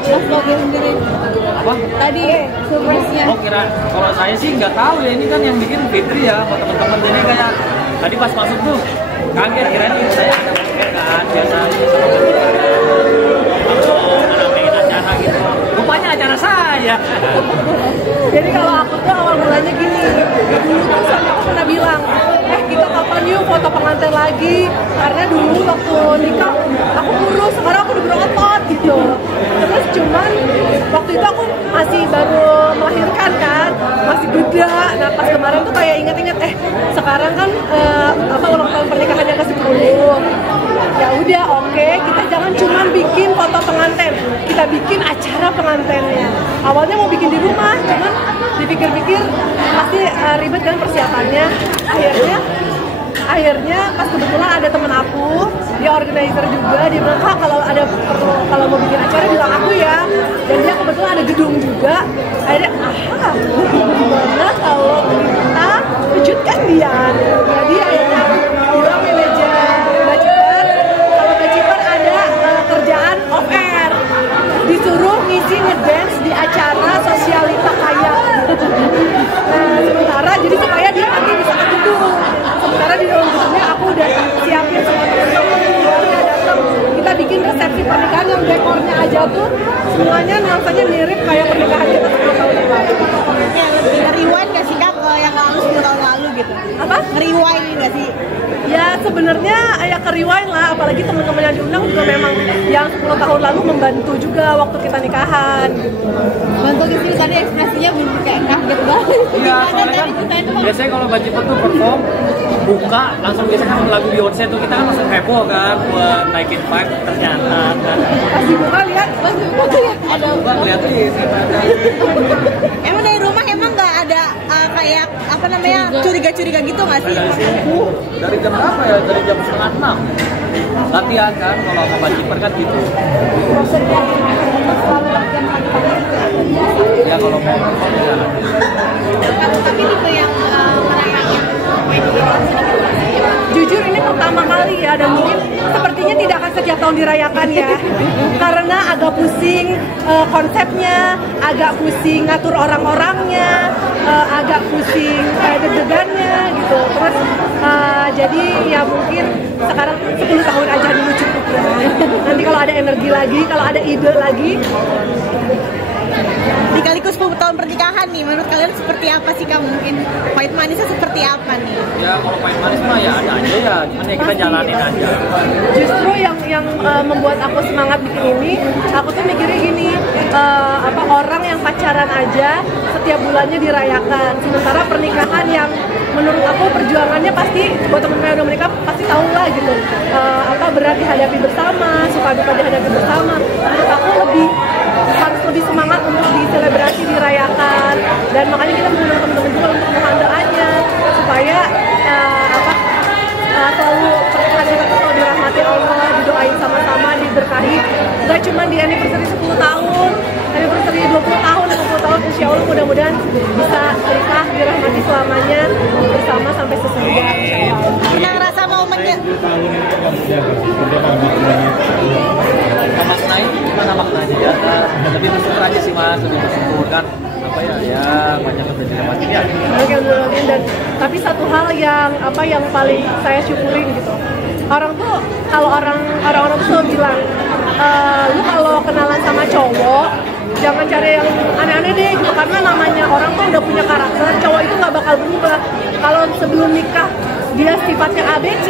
Mas Bobi sendiri Apa? tadi surprise-nya. Oh kira, kalau saya sih nggak tahu ya, ini kan yang bikin Fitri ya, sama teman-teman. Jadi kayak tadi pas masuk tuh kaget, kirain ini saya kayak kan biasa aja kalau ngeramein acara gitu. Rupanya acara saya. Jadi kalau aku tuh awal mulanya gini, dulu tuh suami aku pernah bilang, kita kapan yuk foto pengantin lagi, karena dulu waktu nikah aku kurus, sekarang aku udah berotot gitu. Terus cuman waktu itu aku masih baru melahirkan kan, masih beda. Nah pas kemarin tuh kayak inget-inget, sekarang kan ulang tahun pernikahannya ke-10. Ya udah oke, kita jangan cuman bikin foto pengantin, kita bikin acara pengantinnya. Awalnya mau bikin di rumah, cuman dipikir-pikir pasti ribet kan persiapannya. Akhirnya pas kebetulan ada temen aku, dia organizer juga, dia bilang, Kak kalau mau bikin acara bilang aku ya. Dan dia kebetulan ada gedung juga. Akhirnya, gimana kalau kita wujudkan dia. Jadi akhirnya bilang manajer Baciper, kalau Baciper ada kerjaan off air, disuruh ngisi ngedance di acara sosialita kaya. Nah sementara jadi supaya dia nanti bisa ke gedung. Sementara di dalam gedungnya aku udah siapin semua teman-teman yang datang. Kita bikin resepsi pernikahan yang dekornya aja tuh semuanya nuansanya mirip kayak pernikahan kita 10 tahun yang lalu. Kayak lebih rewind gak sih Kak ke yang lalu 10 tahun lalu gitu? Apa? Rewind gak sih? Ya sebenarnya ya ke rewind lah, apalagi teman-teman yang diundang juga memang yang 10 tahun lalu membantu juga waktu kita nikahan. Bantu di sini tadi ekspresinya kayak kaget banget. Iya, soalnya kan biasanya kalau Baciper tuh perform buka langsung biasanya kan lagu Beyonce tuh kita kan langsung heboh kan buat naikin vibe, ternyata kan Pas dibuka lihat, ada buka kelihatan emang dari rumah emang nggak ada kayak apa namanya curiga-curiga gitu nggak sih? dari jam berapa ya? Dari jam 5:30 latihan kan, kalau sama Baciper kan gitu. Ya kalau mau ya. Tapi tipe yang merayakan jujur ini pertama kali ya, dan mungkin sepertinya tidak akan setiap tahun dirayakan ya, karena agak pusing konsepnya, agak pusing ngatur orang-orangnya, agak pusing deg-degannya gitu. Terus jadi ya mungkin sekarang 10 tahun aja dulu cukup ya. Nanti kalau ada energi lagi, kalau ada ide lagi. Dikaliku 10 tahun pernikahan nih, menurut kalian seperti apa sih Kak? Mungkin pahit manisnya seperti apa nih? Ya kalau pahit manis mah ya ada aja ya, cuman ya kita jalanin aja. Justru yang membuat aku semangat bikin ini, aku tuh mikirnya gini, orang yang pacaran aja setiap bulannya dirayakan, sementara pernikahan yang menurut aku perjuangannya pasti buat temen-temen yang udah menikah pasti tahu lah gitu, berat dihadapi bersama, suka duka dihadapi bersama. Menurut aku harus lebih semangat untuk diselebrasi, dirayakan, dan makanya kita mengundang teman-teman juga untuk menghandleannya supaya selalu pernikahan kita tuh selalu dirahmati Allah, didoain sama-sama, diberkahi. Gak cuma di anniversary 10 tahun, anniversary 20 tahun, 50 tahun, insya Allah mudah-mudahan bisa nikah dirahmati selamanya bersama sampai sesurga, insya Allah. Pernah ngerasa momennya? Maknanya gimana maknanya ya? Lebih bersyukur aja sih Mas, lebih bersyukur kan ya banyak yang dilewati ya. Dan tapi satu hal yang paling saya syukurin gitu, orang tuh kalau orang-orang tuh selalu bilang, lu kalau kenalan sama cowok jangan cari yang aneh-aneh deh gitu, karena namanya orang tuh udah punya karakter, cowok itu nggak bakal berubah. Kalau sebelum nikah dia sifatnya ABC,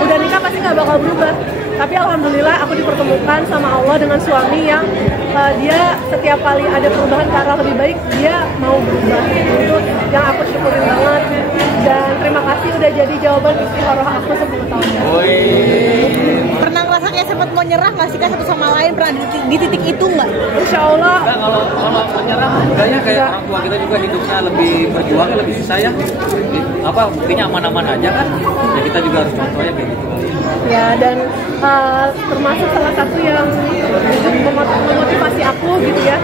udah nikah pasti nggak bakal berubah. Tapi alhamdulillah aku dipertemukan sama Allah dengan suami yang dia setiap kali ada perubahan ke arah lebih baik, dia mau berubah. Itu yang aku syukurin banget. Dan terima kasih udah jadi jawaban istikharah aku 10 tahun. Pernah ngerasa kayak sempat mau nyerah nggak sih Kak satu sama lain? Pernah di titik itu nggak? Insya Allah. Nah, kalau menyerah enggaknya kayak orang tua kita juga hidupnya lebih berjuangnya lebih susah ya. Buktinya aman-aman aja kan. Ya kita juga harus contohnya kayak gitu. Ya, dan termasuk salah satu yang memotivasi aku gitu ya,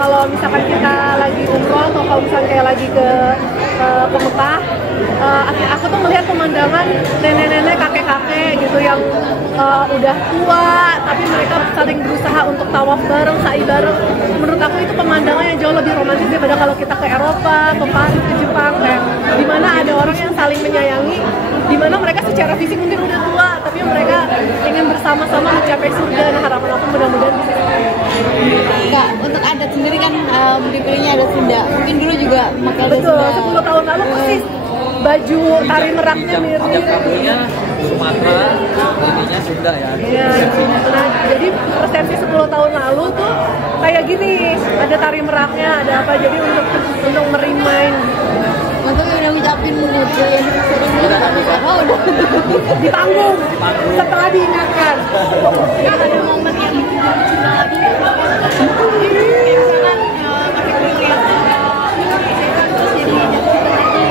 kalau misalkan kita lagi umroh atau kalau misalkan kayak lagi ke Mekah, aku tuh melihat pemandangan nenek-nenek, kakek kakek-kakek gitu yang udah tua, tapi mereka saling berusaha untuk tawaf bareng, sa'i bareng. Menurut aku itu pemandangan yang jauh lebih romantis daripada kalau kita ke Eropa, ke Paris, ke Jepang, kayak dimana ada orang yang saling menyayangi, dimana mereka secara fisik mungkin udah tua, tapi mereka ingin bersama-sama mencapai surga. Nah, harapan aku mudah-mudahan bisa. Kak, untuk adat sendiri kan dipilihnya adat Sunda. Mungkin dulu juga pakai adat Betul, Sunda. 10 tahun lalu persis baju tari meraknya mirip. Hijab kabunya Sumatera, ininya Sunda ya. Iya. Nah, jadi persepsi 10 tahun lalu tuh kayak gini, ada tari meraknya, ada apa, jadi untuk merimain. Maksudnya udah ngucapin gitu ya. Oh, udah. Di panggung setelah diingatkan. Ya, ada momen yang bikin jatuh cinta lagi.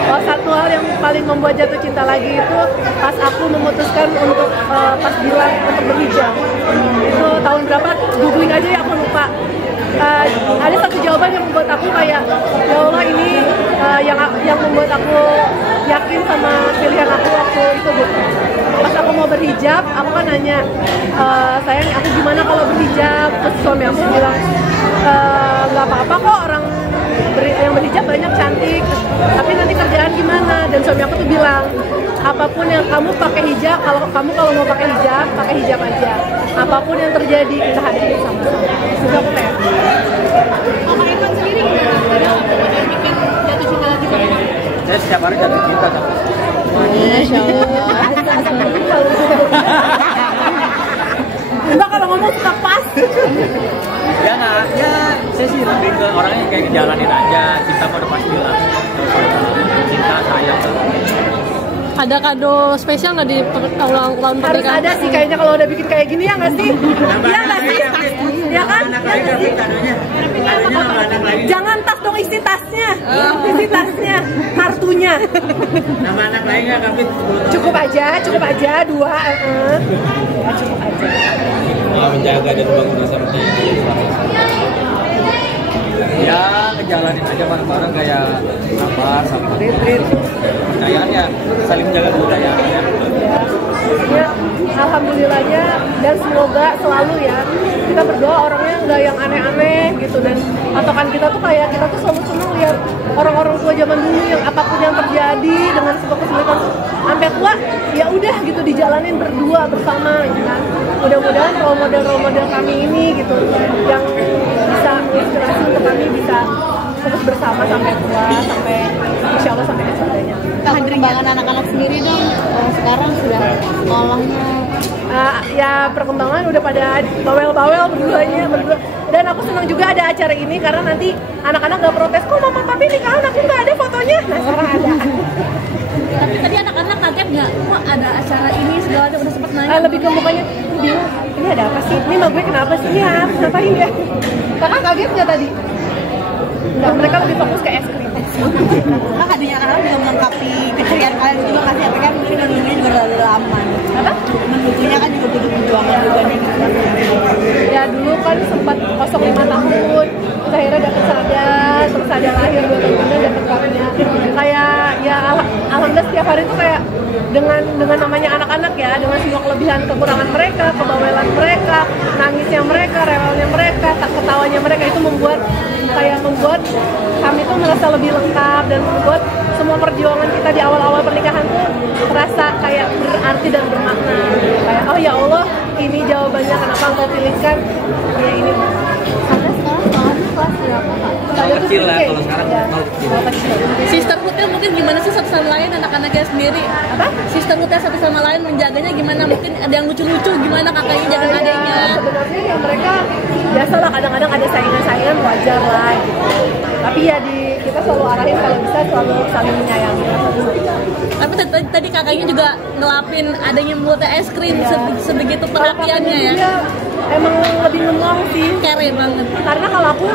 Oh, satu hal yang paling membuat jatuh cinta lagi itu pas aku memutuskan untuk pas bilang untuk berhijab. Itu tahun berapa? Googling aja ya, aku lupa. Ada satu jawaban yang membuat aku kayak, ya Allah, ini yang membuat aku yakin sama pilihan aku waktu itu gitu. Pas aku mau berhijab, aku kan nanya, sayang aku gimana kalau berhijab? Terus suami aku bilang, nggak apa-apa kok, orang yang berhijab banyak cantik, tapi nanti kerjaan gimana? Dan suami aku tuh bilang, apapun yang kamu pakai hijab, kalau mau pakai hijab aja. Apapun yang terjadi, kita hadapi sama-sama. Sudah aku kayak. Oh, Kak Irfan sendiri gimana? Yang bikin jatuh cinta lagi sama kamu? Saya setiap hari jatuh cinta sama Masya Allah. Enggak, kalau ngomong suka pas. ya nggak, ya saya sih lebih ke orangnya kayak ngejalanin aja, cinta pada pasti lah, cinta sayang. Ada kado spesial nggak di ulang tahun Harus pernikahan? ada sih kayaknya kalau udah bikin kayak gini, ya nggak sih? Iya nggak sih? Ya kan? Ya nggak sih? Jangan tas dong, isi tasnya. Isi tasnya, kartunya. Nama anak lain nggak kami? Cukup aja 2. Ya, cukup aja. Menjaga dan membangun rasa percaya diri. Ya ngejalanin aja bareng-bareng kayak sabar sama kepercayaan, ya saling menjaga kebudayaan ya. Ya, alhamdulillahnya, dan semoga selalu ya kita berdoa orangnya nggak yang aneh-aneh gitu, dan patokan kita tuh kayak kita tuh selalu seneng lihat orang-orang tua zaman dulu yang apapun yang terjadi dengan sebuah kesulitan sampai tua ya udah gitu dijalanin berdua bersama gitu kan. Mudah-mudahan role model kami ini gitu yang bisa inspirasi untuk kami bisa terus bersama sampai tua, sampai insya Allah sampai kesampainya. Perkembangan anak-anak sendiri dong, sekarang sudah sekolahnya. Ya perkembangan udah pada bawel-bawel berdua. Dan aku senang juga ada acara ini karena nanti anak-anak gak protes, kok mama papi nikahan aku gak ada fotonya. Nah sekarang ada. Tapi tadi anak-anak kaget nggak? Kok ada acara ini segala macam, udah sempet nanya? Lebih ke mukanya, bingung, ini ada apa sih? Ini mah gue kenapa sih? Ini harus ngapain ya? Kakak kaget nggak tadi? Enggak, mereka lebih fokus ke es krim. Nah, hadirnya anak-anak juga melengkapi keceriaan kalian juga, kasih apa kan mungkin menunya juga udah lama. Apa? Menunya kan juga butuh perjuangan juga nih. Ya dulu kan sempat kosong 5 tahun, terus akhirnya dapet sadar, terus ada lahir 2 tahun kemudian dapet kakaknya. Kayak ya alhamdulillah setiap hari tuh kayak dengan namanya anak-anak ya, dengan semua kelebihan kekurangan mereka, kebawelan mereka, nangisnya mereka, rewelnya mereka, ketawanya mereka, itu membuat kami tuh merasa lebih lengkap dan membuat semua perjuangan kita di awal-awal pernikahan tuh terasa kayak berarti dan bermakna. Kayak oh ya Allah, ini jawabannya kenapa engkau pilihkan ya ini. Sampai sekarang kelas berapa Kak? Kecil lah, kalau sekarang kecil. Sisterhoodnya mungkin gimana sih satu sama lain, anak-anaknya sendiri? Apa? Sisterhoodnya satu sama lain menjaganya gimana? Mungkin ada yang lucu-lucu, gimana kakaknya jaga adiknya? Sebenarnya ya mereka biasalah, kadang-kadang ada saingan-saingan, wajar lah gitu. Tapi ya kita selalu arahin kalau bisa selalu saling menyayangi. Tapi tadi kakaknya juga ngelapin adanya membuat es krim, sebegitu perhatiannya ya. Dia emang lebih ngemong sih. Kere banget. Karena kalau aku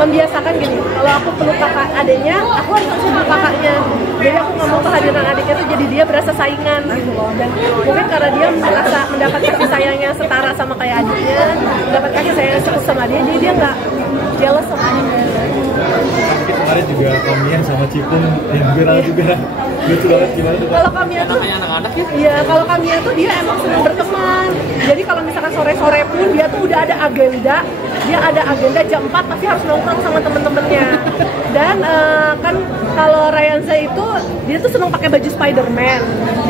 membiasakan gini, kalau aku peluk kakak adiknya, aku harus langsung peluk kakaknya. Jadi aku nggak mau kehadiran adiknya tuh jadi dia berasa saingan gitu loh. Dan mungkin karena dia merasa mendapat kasih sayangnya setara sama kayak adiknya, mendapat kasih sayang yang cukup sama dia, jadi dia nggak jealous sama adiknya. Kemarin juga Kamian sama Cipung yang viral juga. Lucu banget, gimana tuh? Kalau Kamia tuh Kayak anak-anak ya. iya, kalau Kamia tuh dia emang senang berteman. Jadi kalau misalkan sore-sore pun dia tuh udah ada agenda. Dia ada agenda jam 4 pasti harus nongkrong sama temen-temennya. Dan kan kalau Ryanza itu dia tuh senang pakai baju Spider-Man.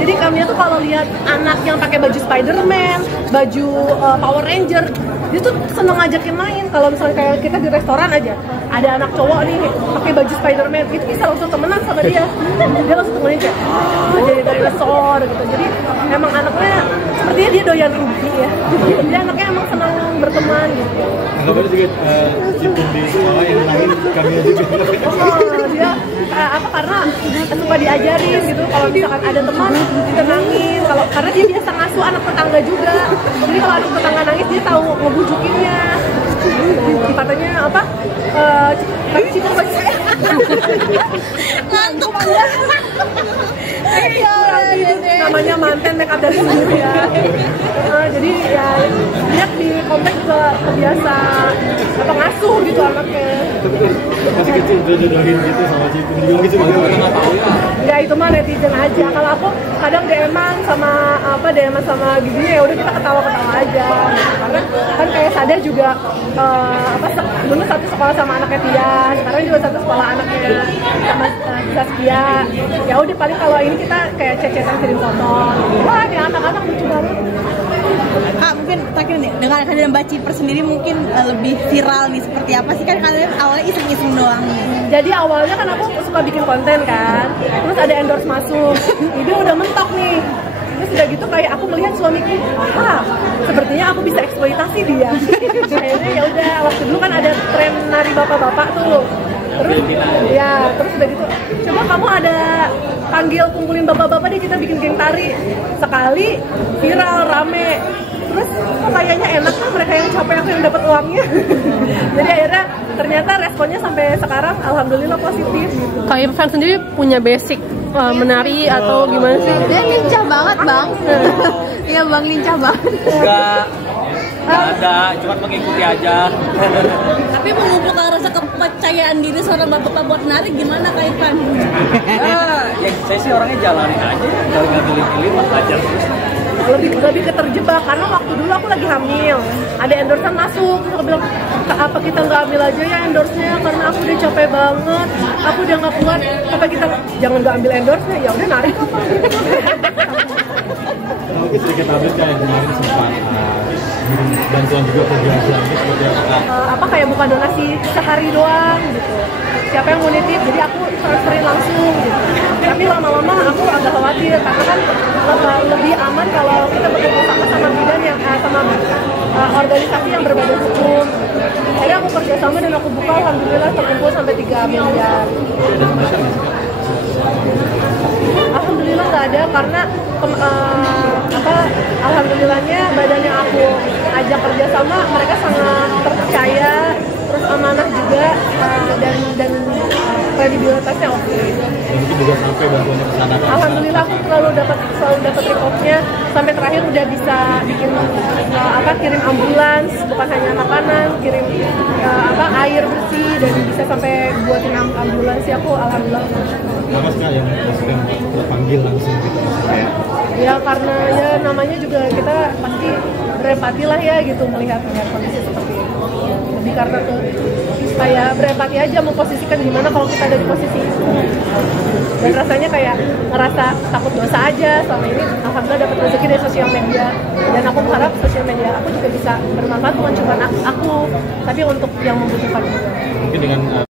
Jadi Kamia tuh kalau lihat anak yang pakai baju Spider-Man, baju Power Ranger, dia tuh seneng ngajakin main. Kalau misalnya kayak kita di restoran aja, ada anak cowok nih pakai baju Spider-Man, itu bisa langsung temenan sama dia. Dia langsung temenin kayak jadi dinosaur gitu. Jadi emang anaknya sepertinya dia doyan Ruby ya. Jadi anaknya emang senang berteman gitu. Anggapannya juga cipung di bawah yang lain kami juga. Dia apa karena suka diajarin gitu. Kalau misalkan ada teman ditenangin. Kalau karena dia biasa ngasuh anak tetangga juga. Jadi kalau anak tetangga nangis dia tahu ngebujukinnya. Katanya apa? Cipung baju saya. Ngantuk. Namanya manten make up dari dulu ya. Jadi ya dia di komplek juga kebiasa apa ngasuh gitu anaknya. Masih kecil udah jodohin gitu sama cipung juga gitu. Nggak tahu ya. Ya itu mah netizen aja. Kalau aku kadang DM-an sama giginya ya udah kita ketawa-ketawa aja. Karena kan kayak Sada juga dulu satu sekolah sama anaknya Tia, sekarang juga satu sekolah anaknya sama Saskia. Ya udah paling kalau ini kita kayak cecetan kirim foto. Wah, dia anak-anak lucu banget. Kak, mungkin terakhir nih, dengan kehadiran Mbak Ciper sendiri mungkin lebih viral nih seperti apa sih? Kan kalian awalnya iseng-iseng doang nih. Jadi awalnya kan aku suka bikin konten kan, terus ada endorse masuk, ini udah mentok nih. Terus udah gitu kayak aku melihat suamiku, sepertinya aku bisa eksploitasi dia. Akhirnya ya udah, waktu dulu kan ada tren nari bapak-bapak tuh. Terus udah gitu, coba kamu ada panggil kumpulin bapak-bapak deh kita bikin geng tari. Sekali viral rame. Terus kok kayaknya enak kan mereka yang capek aku yang dapat uangnya. Jadi akhirnya ternyata responnya sampai sekarang alhamdulillah positif gitu. Kak Irfan sendiri punya basic menari atau gimana sih? Dia lincah banget, Bang. Iya, Bang, lincah banget. Enggak ada, cuma mengikuti aja. Tapi mengumpulkan rasa kepercayaan diri seorang bapak buat narik gimana Kak Irfan? Ya saya sih orangnya jalanin aja, kalau nggak pilih-pilih mah ajar terus. Lebih keterjebak karena waktu dulu aku lagi hamil, ada endorsean masuk, terus aku bilang apa kita nggak ambil aja ya endorse-nya karena aku udah capek banget, aku udah nggak kuat, apa kita jangan nggak ambil endorse-nya, ya udah narik apa gitu. Mungkin sedikit update kan kemarin sempat bantuan juga perjalanan seperti Apa kayak bukan donasi sehari doang gitu. Siapa yang mau nitip, jadi aku transferin langsung gitu. Tapi lama-lama aku agak khawatir karena kan lebih aman kalau kita bekerja sama bidan yang sama organisasi yang berbadan hukum. Akhirnya aku kerjasama dan aku buka, alhamdulillah terkumpul sampai 3 miliar. Alhamdulillah nggak ada karena alhamdulillahnya badan yang aku ajak kerjasama mereka sangat terpercaya, terus amanah juga dan kredibilitasnya oke. mungkin juga sampai bantuannya ke sana. Alhamdulillah aku selalu dapat reportnya sampai terakhir udah bisa bikin kirim ambulans, bukan hanya makanan, kirim air bersih dan bisa sampai buatin ambulans ya aku alhamdulillah. Apa sih yang maksudnya terpanggil langsung gitu maksudnya? Ya karena ya namanya juga kita pasti berempati lah ya gitu melihat kondisi seperti ini. Lebih karena kayak berempati aja memposisikan gimana kalau kita ada di posisi itu. Dan rasanya kayak ngerasa takut dosa aja selama ini. Alhamdulillah dapat rezeki dari sosial media dan aku berharap sosial media aku juga bisa bermanfaat bukan cuma aku tapi untuk yang membutuhkan juga. Mungkin dengan